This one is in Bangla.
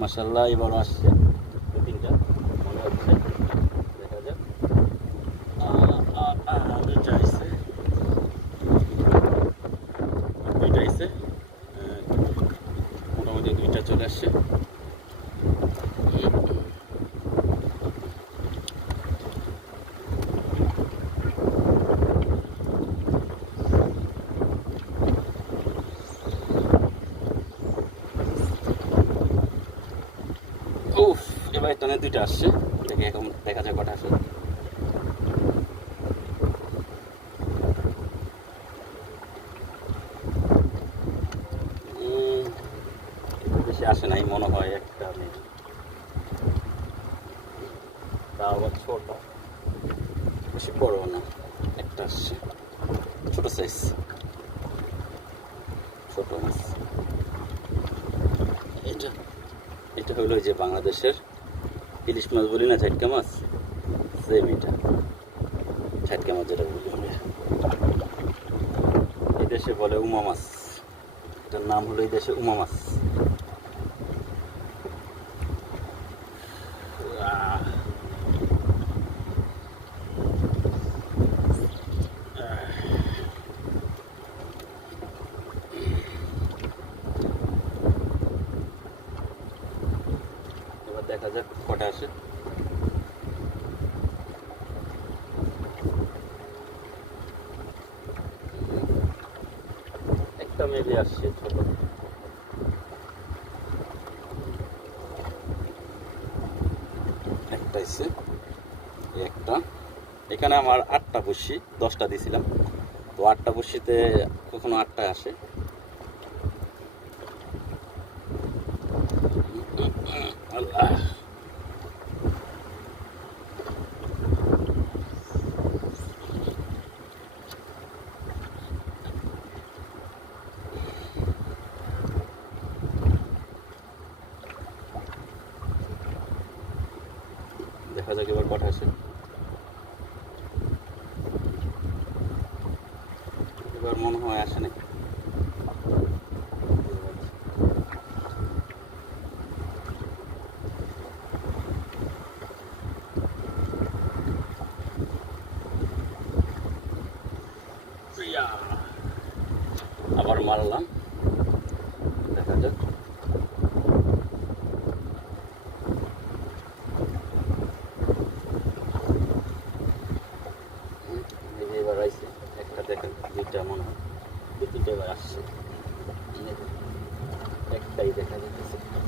মাশাআল্লাহ এবার আসছে তিনটা মনে হচ্ছে। দেখা যাক। দুইটা আইছে, দুইটা আইছে, মোটামুটি দুইটা চলে আসছে। উফ, এবার টানে দুইটা আসছে। দেখে এখন দেখা যায় কটা আসে। বেশি আসে নাই মনে হয়, একটা নেই, তা আবার ছোট, বেশি বড় না, একটা আসছে ছোট সাইজ, ছোট মাছ। এটা এটা হলো যে বাংলাদেশের ইলিশ মাছ বলি না, ঝাটকা মাছ, সেম এটা ঝাটকা মাছ যেটা বলি আমরা। এই দেশে বলে উমা মাছ, এটার নাম হলো এই দেশে উমা মাছ। এবার দেখা যাক কটা আসে। একটা মেলে আসছে ছোট, একটা এসছে, একটা। এখানে আমার 8টা বড়শি, 10টা দিয়েছিলাম, তো 8টা বড়শিতে কখনো 8টা আসে। আল্লাহ, দেখা যাক এবার কটা আসে। এবার মনে হয় আসে নাকি।